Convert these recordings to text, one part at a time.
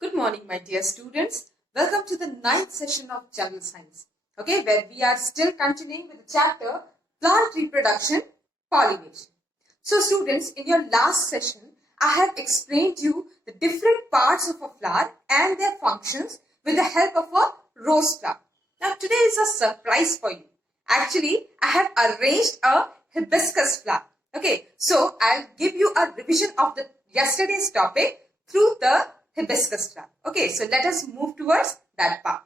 Good morning, my dear students. Welcome to the 9th session of General Science, where we are still continuing with the chapter Plant Reproduction, Pollination. So, students, in your last session, I have explained to you the different parts of a flower and their functions with the help of a rose flower. Now, today is a surprise for you. Actually, I have arranged a hibiscus flower. So I'll give you a revision of the yesterday's topic through the hibiscus flower. So let us move towards that part.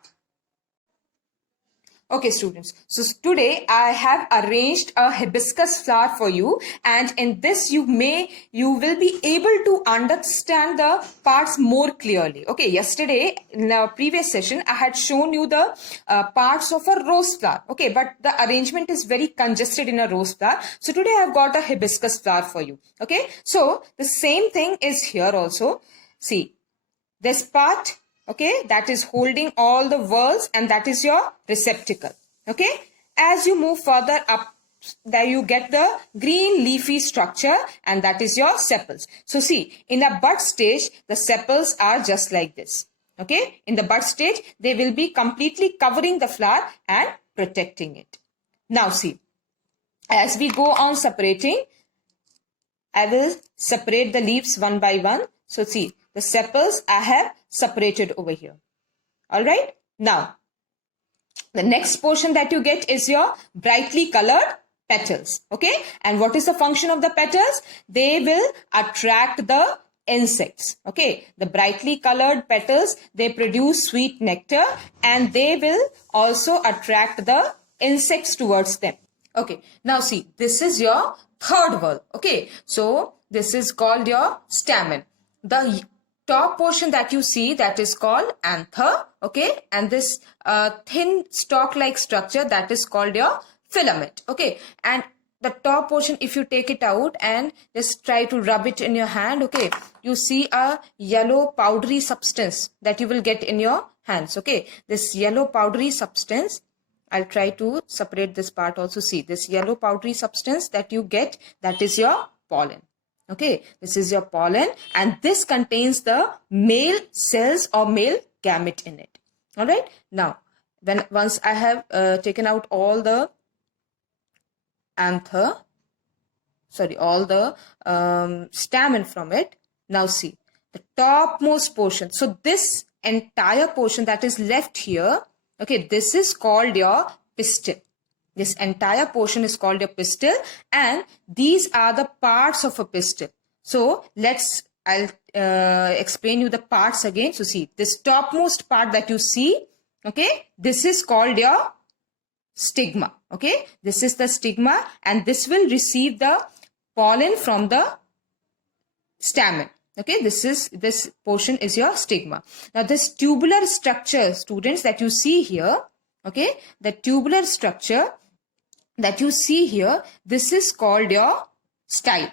Okay, students. So today I have arranged a hibiscus flower for you, and in this you will be able to understand the parts more clearly. Yesterday in the previous session I had shown you the parts of a rose flower. But the arrangement is very congested in a rose flower. So today I have got a hibiscus flower for you. So the same thing is here also. See, this part, that is holding all the whorls, and that is your receptacle. As you move further up, there you get the green leafy structure, and that is your sepals. So see, in the bud stage, the sepals are just like this. In the bud stage, they will be completely covering the flower and protecting it. Now see, as we go on separating, I will separate the leaves one by one. So see, the sepals I have separated over here. Alright. Now, the next portion that you get is your brightly colored petals. And what is the function of the petals? They will attract the insects. The brightly colored petals, they produce sweet nectar, and they will also attract the insects towards them. Now see, this is your third whorl. So this is called your stamen. The top portion that you see, that is called anther. And this thin stalk-like structure, that is called your filament. And the top portion, if you take it out and just try to rub it in your hand, you see a yellow powdery substance that you will get in your hands. This yellow powdery substance, I'll try to separate this part also. See, this yellow powdery substance that you get, that is your pollen. This is your pollen, and this contains the male cells or male gamete in it. Alright. Now, once I have taken out all the anther, all the stamen from it. Now see, the topmost portion. So this entire portion that is left here, this is called your pistil. This entire portion is called your pistil, and these are the parts of a pistil. So I'll explain you the parts again. So see, this topmost part that you see, this is called your stigma. This is the stigma, and this will receive the pollen from the stamen. This portion is your stigma. Now this tubular structure, students, that you see here, the tubular structure that you see here, this is called your style.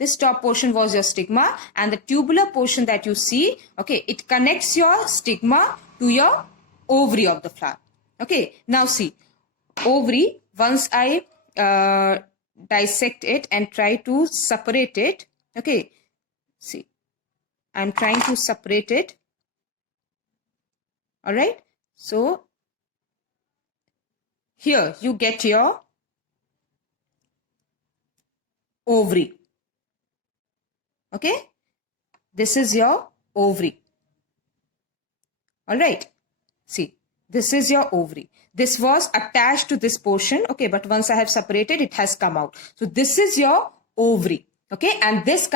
This top portion was your stigma, and the tubular portion that you see, it connects your stigma to your ovary of the flower. Now see, ovary, once I dissect it and try to separate it, see, I'm trying to separate it. Alright, so here you get your ovary. This is your ovary. Alright, see, this is your ovary. This was attached to this portion, but once I have separated, it has come out. So this is your ovary, and this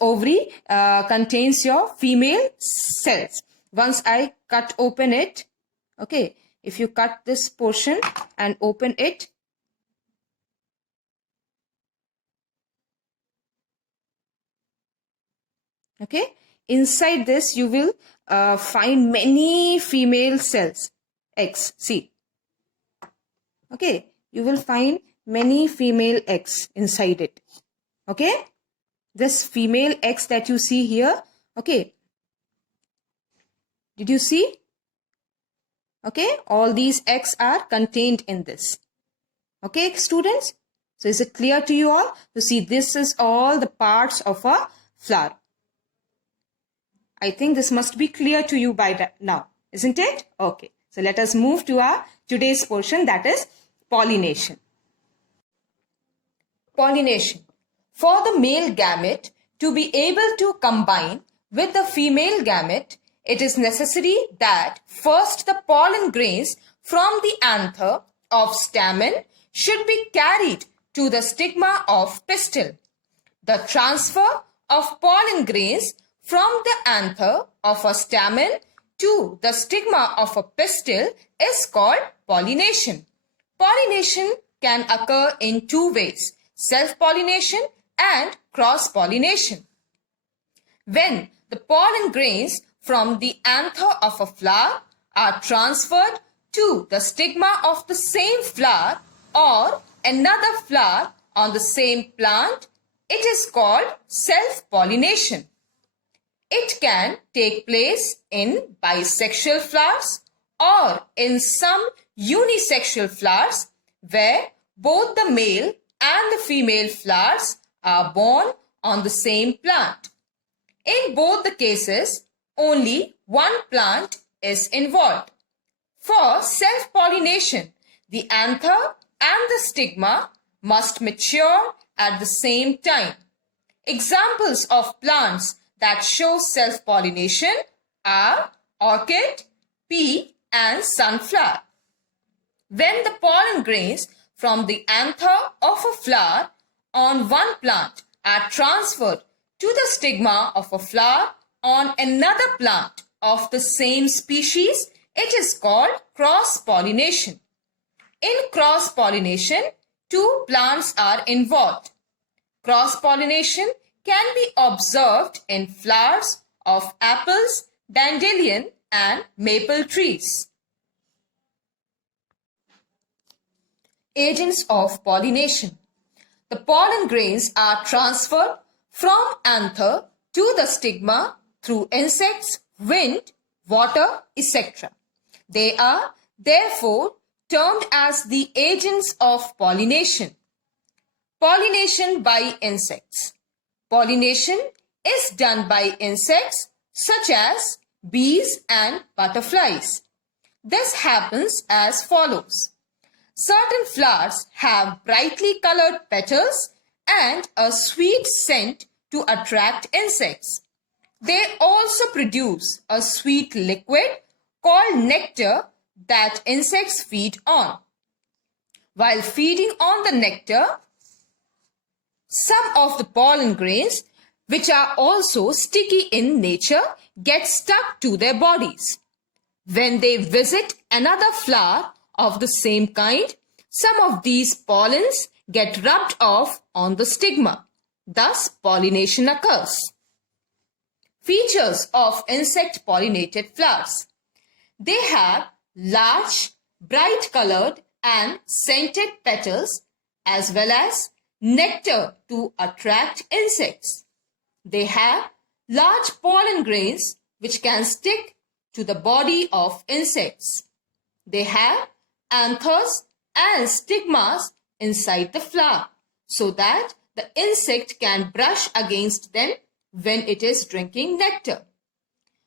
ovary contains your female cells. Once I cut open it, if you cut this portion and open it, inside this you will find many female cells, eggs. See, you will find many female eggs inside it. This female eggs that you see here, did you see? All these eggs are contained in this. Students? So is it clear to you all? So see, this is all the parts of a flower. I think this must be clear to you by now, isn't it? Okay. So let us move to our today's portion, that is pollination. Pollination. For the male gamete to be able to combine with the female gamete, it is necessary that first the pollen grains from the anther of stamen should be carried to the stigma of pistil. The transfer of pollen grains from the anther of a stamen to the stigma of a pistil is called pollination. Pollination can occur in two ways: self-pollination and cross-pollination. When the pollen grains from the anther of a flower are transferred to the stigma of the same flower or another flower on the same plant, it is called self-pollination. It can take place in bisexual flowers or in some unisexual flowers where both the male and the female flowers are born on the same plant. In both the cases, only one plant is involved. For self-pollination, the anther and the stigma must mature at the same time. Examples of plants that show self-pollination are orchid, pea, and sunflower. When the pollen grains from the anther of a flower on one plant are transferred to the stigma of a flower on another plant of the same species, it is called cross-pollination. In cross-pollination, two plants are involved. Cross-pollination can be observed in flowers of apples, dandelion, and maple trees. Agents of pollination. The pollen grains are transferred from anther to the stigma through insects, wind, water, etc. They are therefore termed as the agents of pollination. Pollination by insects. Pollination is done by insects such as bees and butterflies. This happens as follows. Certain flowers have brightly colored petals and a sweet scent to attract insects. They also produce a sweet liquid called nectar that insects feed on. While feeding on the nectar, some of the pollen grains, which are also sticky in nature, get stuck to their bodies. When they visit another flower of the same kind, some of these pollens get rubbed off on the stigma. Thus, pollination occurs. Features of insect-pollinated flowers. They have large, bright-colored and scented petals as well as nectar to attract insects. They have large pollen grains which can stick to the body of insects. They have anthers and stigmas inside the flower so that the insect can brush against them when it is drinking nectar.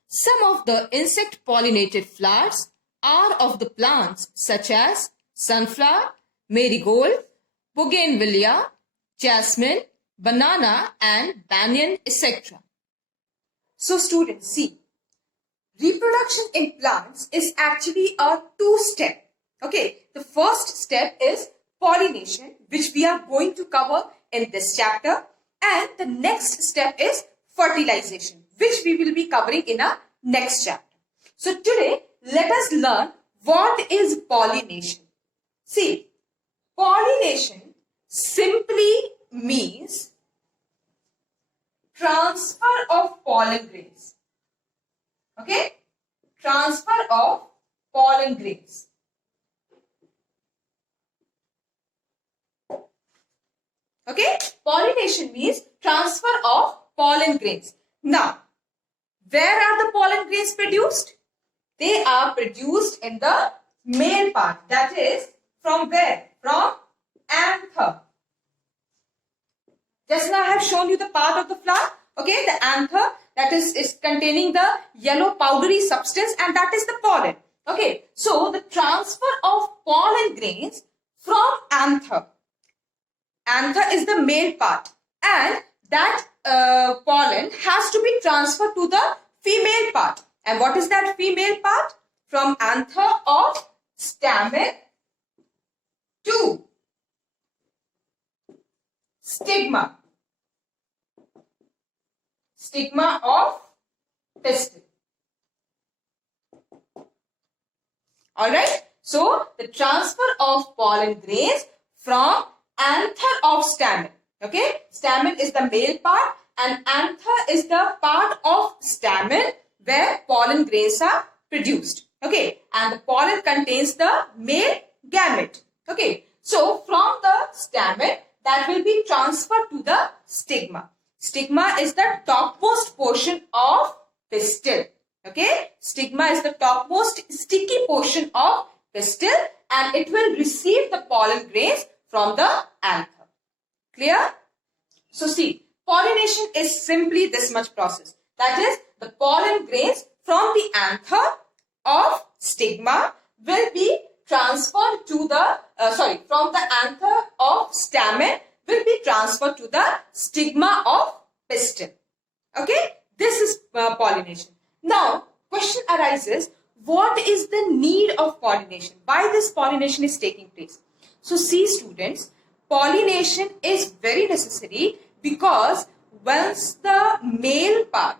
Some of the insect-pollinated flowers are of the plants such as sunflower, marigold, bougainvillea, jasmine, banana and banyan, etc. So students, see, reproduction in plants is actually a two-step. Okay, the first step is pollination, which we are going to cover in this chapter, and the next step is fertilization, which we will be covering in our next chapter. So today, let us learn what is pollination. See, pollination simply means transfer of pollen grains. Okay, transfer of pollen grains. Okay, pollination means transfer of pollen grains. Now, where are the pollen grains produced? They are produced in the male part. That is, from where? From anther. Just now I have shown you the part of the flower Okay, the anther that is containing the yellow powdery substance, and that is the pollen. Okay, so the transfer of pollen grains from anther. Anther is the male part, and that pollen has to be transferred to the female part. And what is that female part? From anther of stamen to stigma. Stigma of pistil. Alright, so the transfer of pollen grains from anther of stamen. Okay, stamen is the male part and anther is the part of stamen where pollen grains are produced. Okay, and the pollen contains the male gamete. Okay, so from the stamen that will be transferred to the stigma. Stigma is the topmost portion of pistil. Okay, stigma is the topmost sticky portion of pistil and it will receive the pollen grains from the anther. Clear? So see, pollination is simply this much process. That is, the pollen grains from the anther of stigma will be transferred to the, from the anther of stamen will be transferred to the stigma of pistil. Okay, this is pollination. Now, question arises, what is the need of pollination? Why this pollination is taking place? So, see students, pollination is very necessary because once the male part,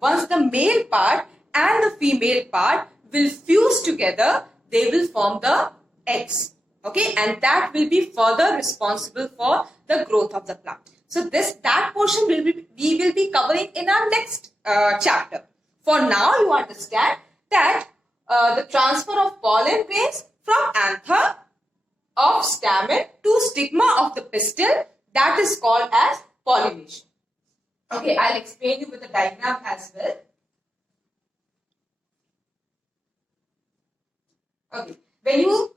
once the male part and the female part will fuse together, they will form the eggs. Okay, and that will be further responsible for the growth of the plant. So that portion we will be covering in our next chapter. For now, you understand that the transfer of pollen grains from anther of stamen to stigma of the pistil, that is called as pollination. Okay, I'll explain you with a diagram as well. Okay, when you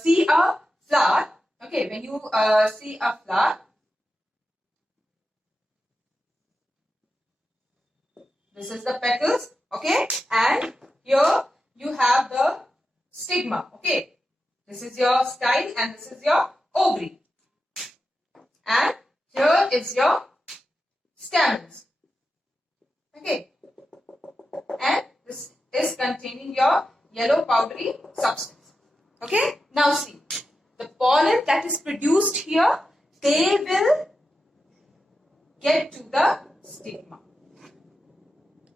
see a flower, this is the petals, okay, and here you have the stigma, okay. This is your style and this is your ovary. And here is your stamens, okay. And this is containing your yellow powdery substance, okay. Now see, the pollen that is produced here, they will get to the stigma.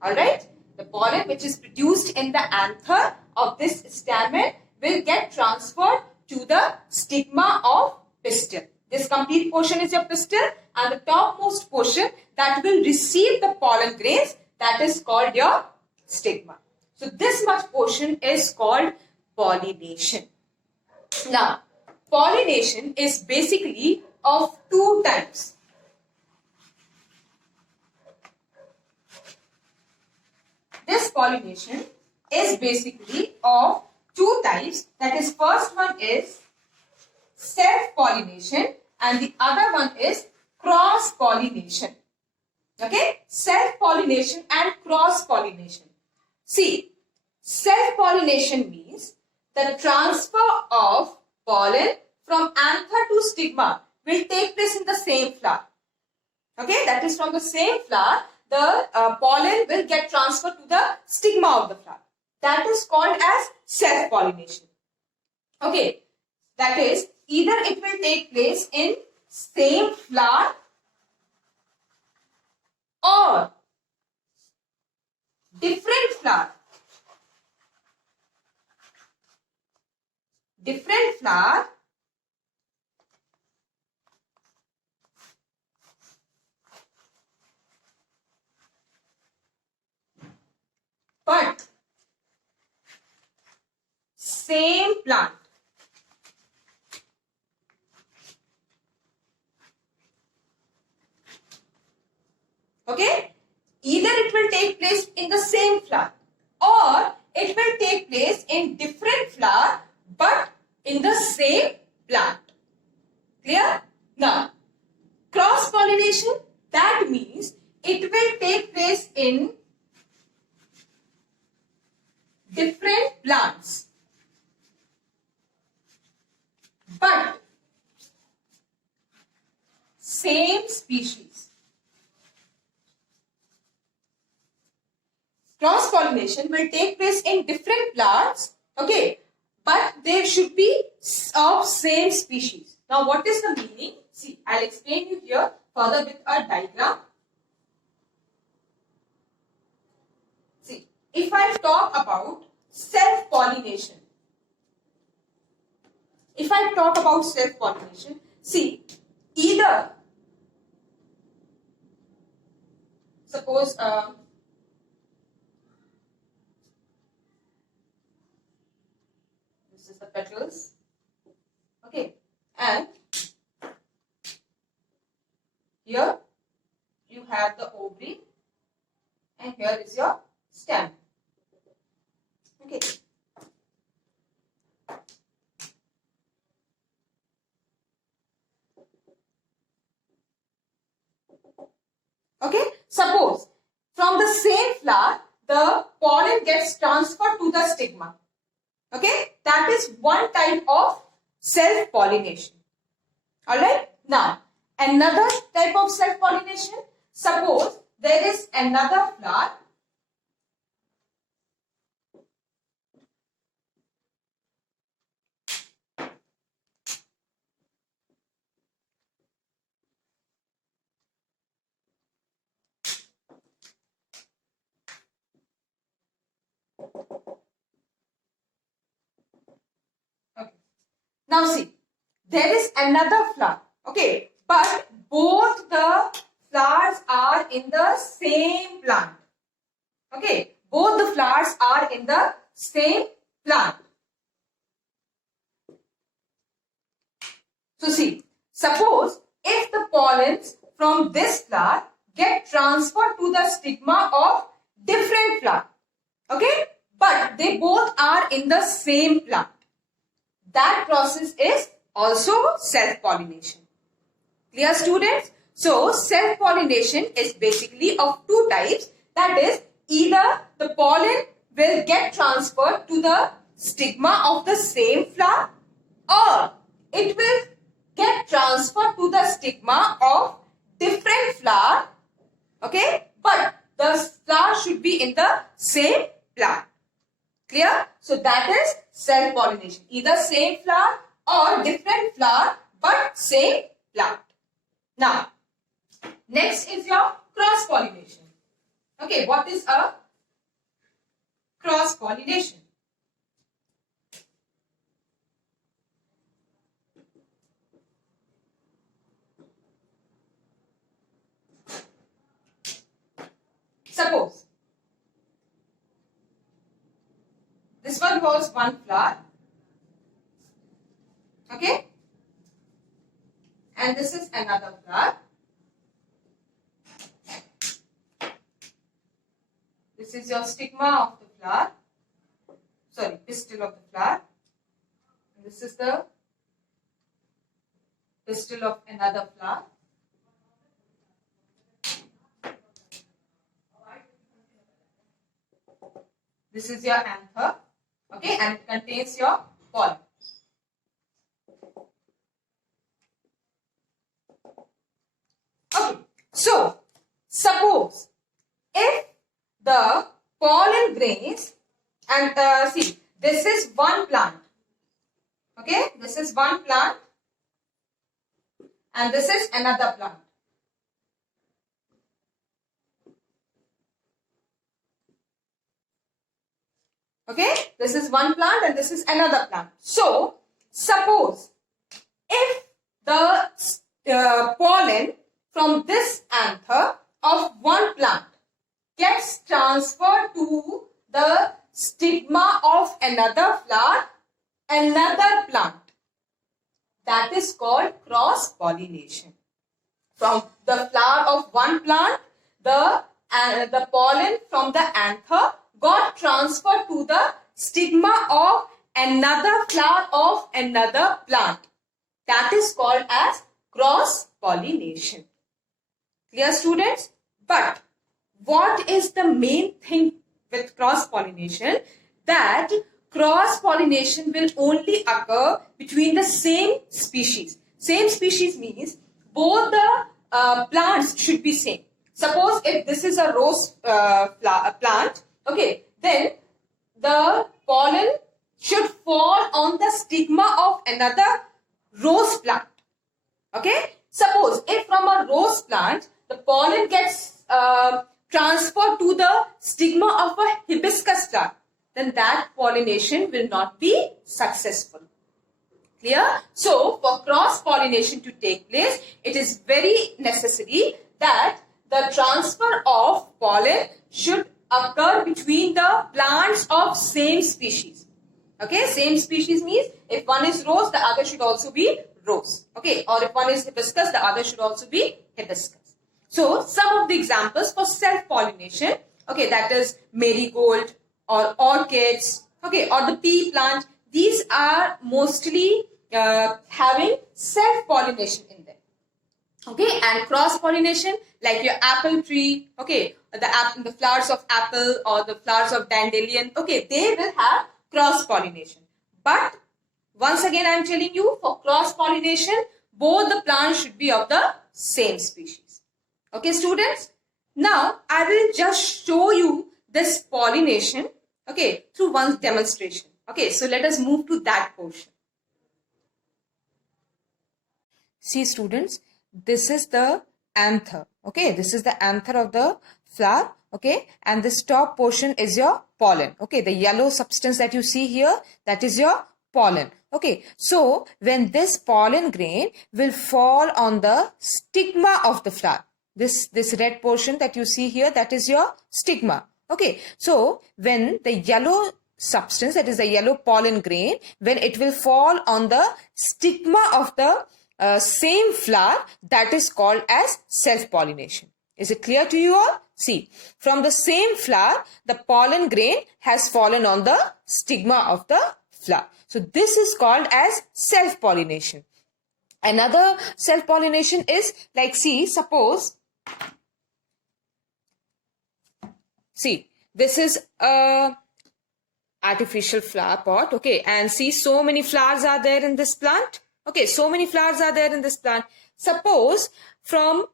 Alright, the pollen which is produced in the anther of this stamen will get transferred to the stigma of pistil. This complete portion is your pistil and the topmost portion that will receive the pollen grains, that is called your stigma. So this much portion is called pollination. Now, pollination is basically of two types. This pollination is basically of two types. That is, first one is self-pollination and the other one is cross-pollination. Okay, self-pollination and cross-pollination. See, self-pollination means the transfer of pollen from anther to stigma will take place in the same flower. Okay, that is, from the same flower, the pollen will get transferred to the stigma of the flower. That is called as self-pollination. Okay, that is, either it will take place in same flower or different flower. Different flower but same plant. Okay, either it will take place in the same flower or it will take place in different flower but in the same plant. Clear? Now, cross pollination, that means it will take place in different plants, but same species. Cross pollination will take place in different plants, okay, but they should be of same species. Now, what is the meaning? See, I'll explain you here further with a diagram. See, if I talk about self-pollination, see, either suppose this is the petals, okay, and here you have the ovary and here is your stem, okay. Okay, suppose from the same flower, the pollen gets transferred to the stigma. Okay, that is one type of self-pollination. Alright, now another type of self-pollination, suppose there is another flower. Okay. Now see, there is another flower, okay, but both the flowers are in the same plant, okay, both the flowers are in the same plant. So see, suppose if the pollens from this flower get transferred to the stigma of different flower, okay, but they both are in the same plant, that process is also self-pollination. Clear, students? So self-pollination is basically of two types, that is either the pollen will get transferred to the stigma of the same flower or it will get transferred to the stigma of different flower, okay, but the flower should be in the same plant. Clear? So that is self-pollination, either same flower or different flower but same plant. Now, next is your cross-pollination. Okay, what is a cross-pollination? Suppose this one was one flower, okay, and this is another flower. This is your stigma of the flower, sorry, pistil of the flower. And this is the pistil of another flower. This is your anther, okay, and it contains your pollen. Okay, so suppose if the pollen grains, and see, this is one plant, okay, this is one plant and this is another plant. Okay, this is one plant and this is another plant. So, suppose if the pollen from this anther of one plant gets transferred to the stigma of another flower, another plant, that is called cross-pollination. From the flower of one plant, the pollen from the anther got transferred to the stigma of another flower of another plant. That is called as cross-pollination. Clear, students? But what is the main thing with cross-pollination? That cross-pollination will only occur between the same species. Same species means both the plants should be same. Suppose if this is a rose plant, okay, then the pollen should fall on the stigma of another rose plant. Okay, suppose if from a rose plant the pollen gets transferred to the stigma of a hibiscus plant, then that pollination will not be successful. Clear? So for cross pollination to take place, it is very necessary that the transfer of pollen should occur between the plants of same species. Okay, same species means if one is rose, the other should also be rose. Okay, or if one is hibiscus, the other should also be hibiscus. So some of the examples for self-pollination, okay, that is marigold or orchids, okay, or the pea plant. These are mostly having self-pollination in them. Okay, and cross-pollination like your apple tree, okay, the flowers of apple or the flowers of dandelion, okay, they will have cross-pollination. But once again, I am telling you, for cross-pollination, both the plants should be of the same species. Okay, students? Now, I will just show you this pollination, okay, through one demonstration. Okay, so let us move to that portion. See, students, this is the anther. Okay, this is the anther of the flower. Okay, and this top portion is your pollen. Okay, the yellow substance that you see here, that is your pollen. Okay, so when this pollen grain will fall on the stigma of the flower, this red portion that you see here, that is your stigma. Okay, so when the yellow substance, that is the yellow pollen grain, when it will fall on the stigma of the same flower, that is called as self-pollination. Is it clear to you all? See, from the same flower, the pollen grain has fallen on the stigma of the flower. So this is called as self-pollination. Another self-pollination is like, see, suppose, see, this is a artificial flower pot, okay, and see, so many flowers are there in this plant. Okay, so many flowers are there in this plant. Suppose from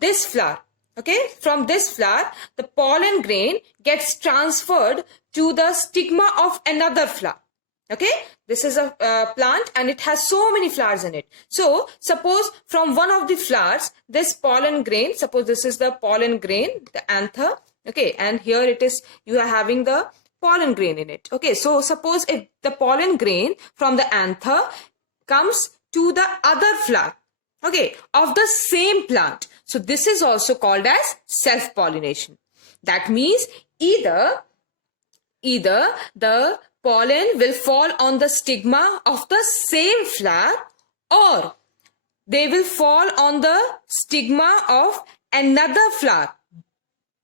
this flower, okay, from this flower, the pollen grain gets transferred to the stigma of another flower. Okay, this is a plant and it has so many flowers in it. So suppose from one of the flowers, this pollen grain, suppose this is the pollen grain, the anther, okay, and here it is, you are having the pollen grain in it. Okay, so suppose if the pollen grain from the anther comes to the other flower, okay, of the same plant, so this is also called as self-pollination. That means either the pollen will fall on the stigma of the same flower, or they will fall on the stigma of another flower.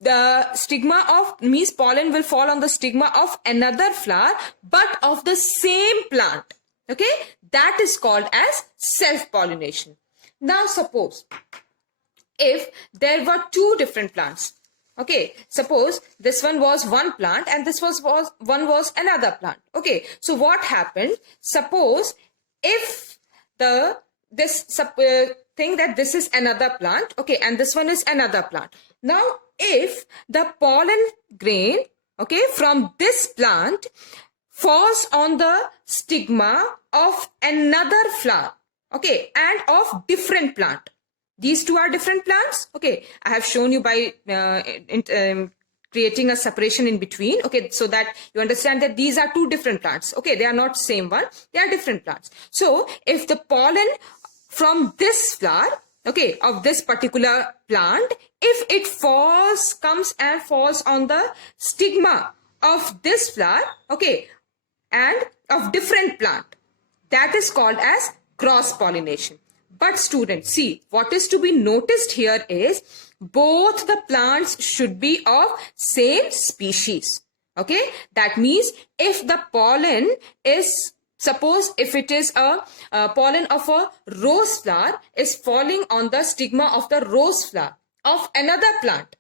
The stigma of means pollen will fall on the stigma of another flower, but of the same plant. Okay, that is called as self-pollination. Now suppose if there were two different plants. Okay, suppose this one was one plant and this one was another plant. Okay, so what happened? Suppose if this thing that this is another plant, okay, and this one is another plant. Now, if the pollen grain, okay, from this plant falls on the stigma of another flower, okay, and of different plant. These two are different plants. Okay, I have shown you by creating a separation in between. Okay, so that you understand that these are two different plants. Okay, they are not same one. They are different plants. So if the pollen from this flower, okay, of this particular plant, if it comes and falls on the stigma of this flower, okay, and of different plant, that is called as cross-pollination. But students, see, what is to be noticed here is both the plants should be of same species. Okay, that means if the pollen is, suppose if it is a pollen of a rose flower is falling on the stigma of the rose flower. of another plant,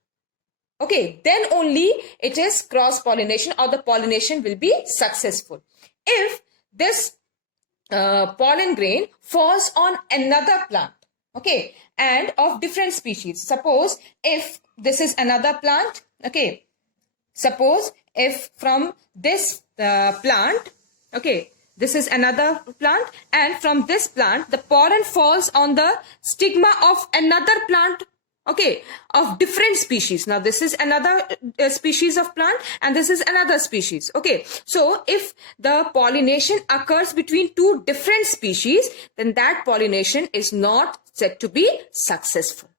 okay, then only it is cross-pollination or the pollination will be successful. If this pollen grain falls on another plant, okay, and of different species. Suppose if this is another plant, okay, suppose if from this plant, okay, this is another plant, and from this plant the pollen falls on the stigma of another plant, okay, of different species. Now this is another species of plant and this is another species, okay. So if the pollination occurs between two different species, then that pollination is not said to be successful.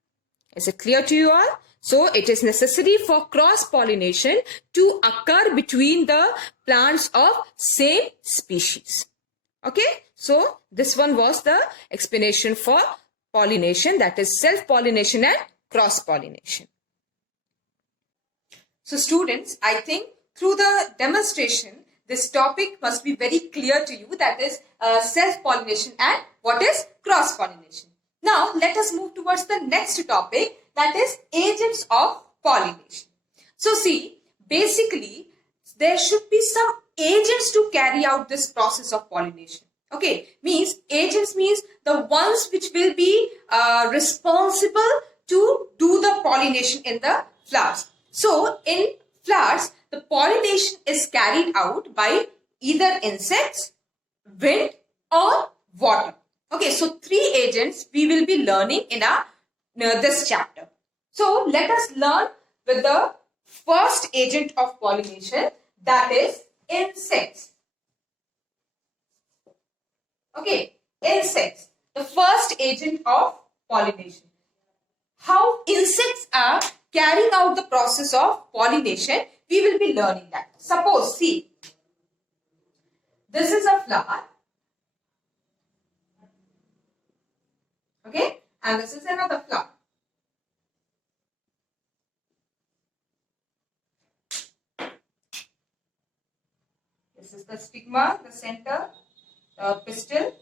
Is it clear to you all? So it is necessary for cross-pollination to occur between the plants of same species. Okay, so this one was the explanation for pollination, that is self-pollination and cross-pollination. So students, I think through the demonstration, this topic must be very clear to you, that is self-pollination and what is cross-pollination. Now let us move towards the next topic, that is agents of pollination. So see, basically there should be some agents to carry out this process of pollination. Okay, means agents means the ones which will be responsible to do the pollination in the flowers. So in flowers, the pollination is carried out by either insects, wind or water. Okay, so three agents we will be learning in this chapter. So let us learn with the first agent of pollination, that is insects. Okay, insects, the first agent of pollination. How insects are carrying out the process of pollination, we will be learning that. Suppose, see, this is a flower. Okay, and this is another flower. This is the stigma, the center, the pistil,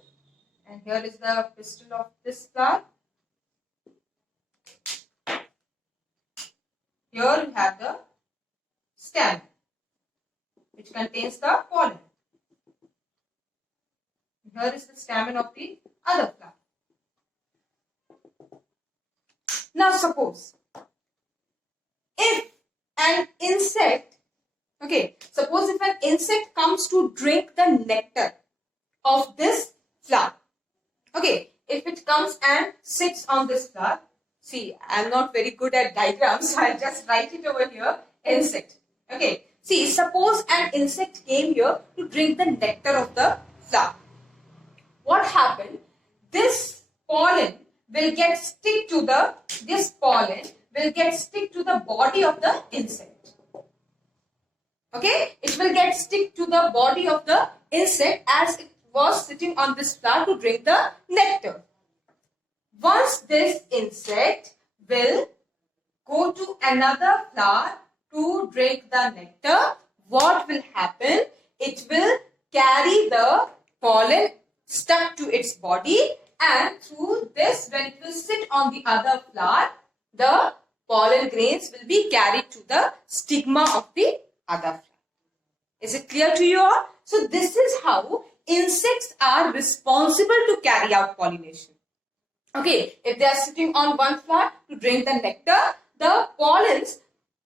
and here is the pistil of this flower. Here you have the stem, which contains the pollen. Here is the stamen of the other flower. Now suppose if an insect, okay, suppose if an insect comes to drink the nectar of this flower, okay, if it comes and sits on this flower, see, I am not very good at diagrams, so I will just write it over here, insect. Okay, see, suppose an insect came here to drink the nectar of the flower. What happened? This pollen will get stick to the, body of the insect. Okay, it will get stick to the body of the insect as it was sitting on this flower to drink the nectar. Once this insect will go to another flower to drink the nectar, what will happen? It will carry the pollen stuck to its body, and through this, when it will sit on the other flower, the pollen grains will be carried to the stigma of the other flower. Is it clear to you all? So this is how insects are responsible to carry out pollination. Okay, if they are sitting on one flower to drink the nectar, the pollens,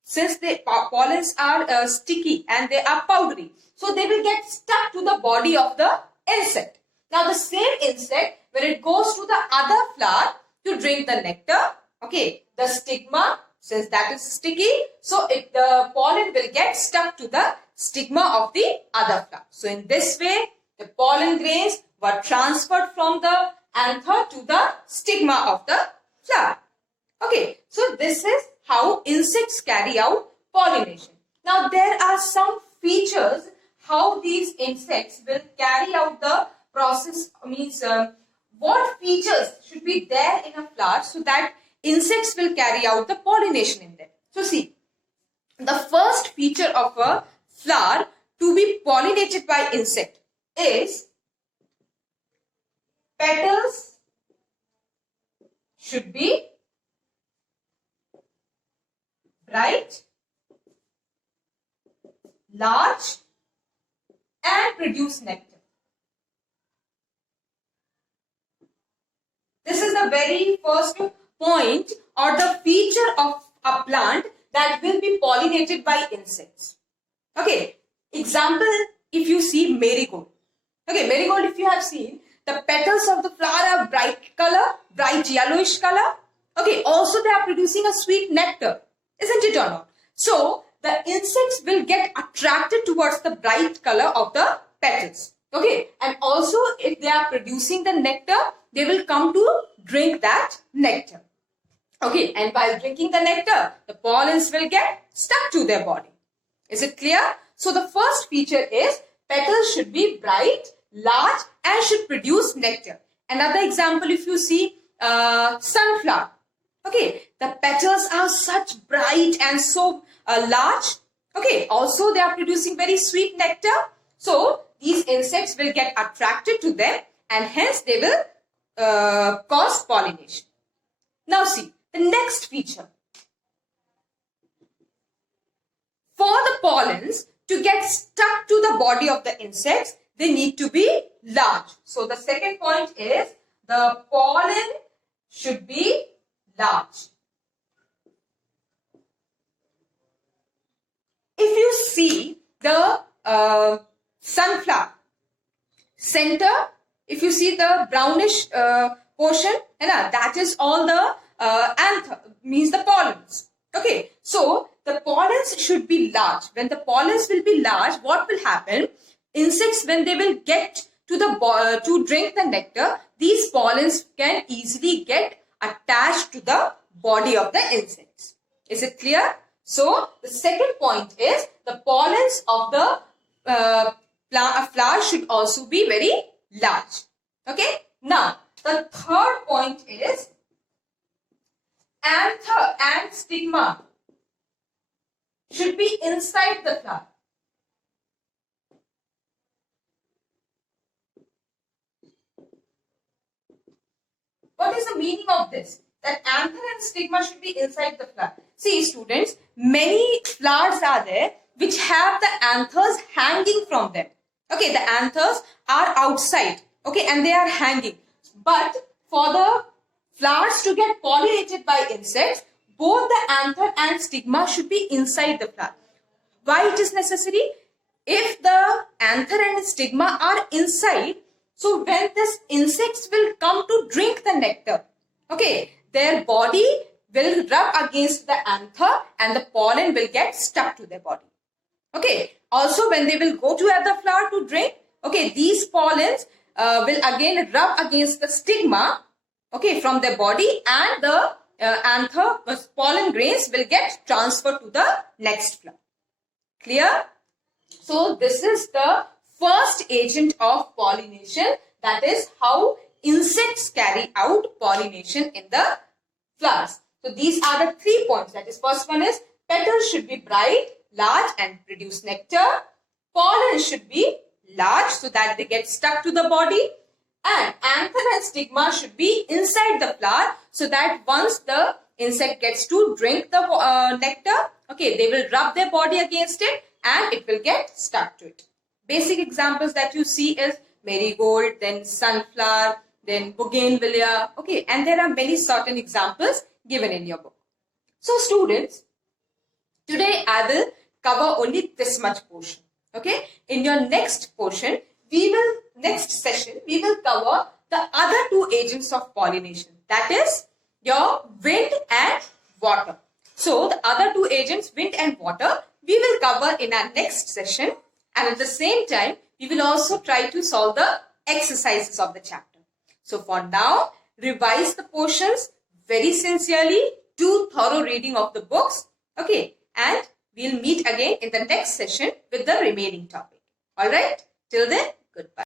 since the pollens are sticky and they are powdery, so they will get stuck to the body of the insect. Now the same insect, when it goes to the other flower to drink the nectar, okay, the stigma, since that is sticky, so the pollen will get stuck to the stigma of the other flower. So in this way, the pollen grains were transferred from the anther to the stigma of the flower. Okay, so this is how insects carry out pollination. Now there are some features how these insects will carry out the process, means what features should be there in a flower so that insects will carry out the pollination in them. So see, the first feature of a flower to be pollinated by insect is petals should be bright, large, and produce nectar. This is the very first point or the feature of a plant that will be pollinated by insects. Okay, example, if you see marigold. Okay, marigold, if you have seen, the petals of the flower are bright color, bright yellowish color. Okay, also they are producing a sweet nectar, isn't it or not? So, the insects will get attracted towards the bright color of the petals. Okay, and also if they are producing the nectar, they will come to drink that nectar. Okay, and while drinking the nectar, the pollens will get stuck to their body. Is it clear? So the first feature is petals should be bright, large, and should produce nectar. Another example, if you see sunflower. Okay, the petals are such bright and so large. Okay, also they are producing very sweet nectar. So these insects will get attracted to them and hence they will cause pollination. Now see, the next feature. For the pollens to get stuck to the body of the insects, they need to be large. So the second point is the pollen should be large. If you see the sunflower center, if you see the brownish portion, that is all the anther, means the pollens. Okay, so the pollens should be large. When the pollens will be large, what will happen? Insects, when they will get to the to drink the nectar, these pollens can easily get attached to the body of the insects. Is it clear? So the second point is the pollens of the flower should also be very large. Okay. Now the third point is anther and stigma should be inside the flower. What is the meaning of this? That anther and stigma should be inside the flower. See students, many flowers are there which have the anthers hanging from them. Okay, the anthers are outside. Okay, and they are hanging. But for the flowers to get pollinated by insects, both the anther and stigma should be inside the flower. Why it is necessary? If the anther and stigma are inside, so when this insects will come to drink the nectar, okay, their body will rub against the anther and the pollen will get stuck to their body. Okay, also when they will go to the flower to drink, okay, these pollens will again rub against the stigma, okay, from their body, and the anther, pollen grains will get transferred to the next flower. Clear? So this is the first agent of pollination, that is how insects carry out pollination in the flowers. So these are the 3 points. That is, first one is petals should be bright, large and produce nectar. Pollen should be large so that they get stuck to the body. And anther and stigma should be inside the flower so that once the insect gets to drink the nectar, okay, they will rub their body against it and it will get stuck to it. Basic examples that you see is marigold, then sunflower, then bougainvillea, okay, and there are many certain examples given in your book. So students, today I will cover only this much portion, okay. In your next portion, next session, we will cover the other 2 agents of pollination, that is your wind and water. So the other 2 agents, wind and water, we will cover in our next session, and at the same time, we will also try to solve the exercises of the chapter. So for now, revise the portions very sincerely, do thorough reading of the books, okay, and we'll meet again in the next session with the remaining topic. Alright, till then, goodbye.